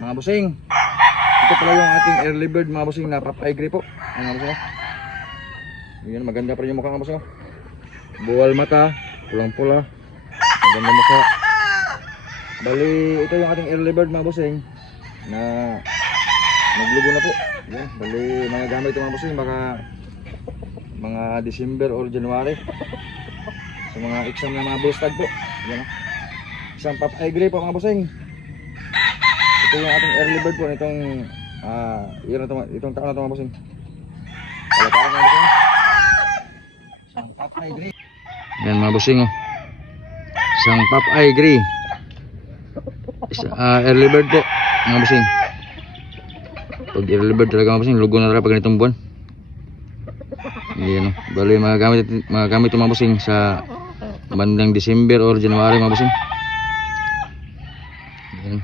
mga busing. Ito pala yung ating early bird mga busing na gray po. Mga busing. oh. Yan, maganda pa rin yung mukha mga busing. oh. Buwal mata, pulang-pula. Maganda mukha. Bali, ito yung ating early bird mga busing na naglugo na po. Yan, bali mga gamit ito mga busing baka mga December or January. Sa mga exam na mga bustad po. Yan oh. Isang gray po mga busing. Ito yung ating early bird po nitong ah year na to, itong taon na to mga busing. Palataran mga busing. Isang pop. Yan mga busing oh. Isang pop eye gray. Isa, ah, early bird po mga busing. Pag early bird talaga mga busing, lugo na talaga pag ganitong buwan. Yan oh. Bali mga gamit mga gamit yung mga busing sa bandang December or January mga busing. Ayan.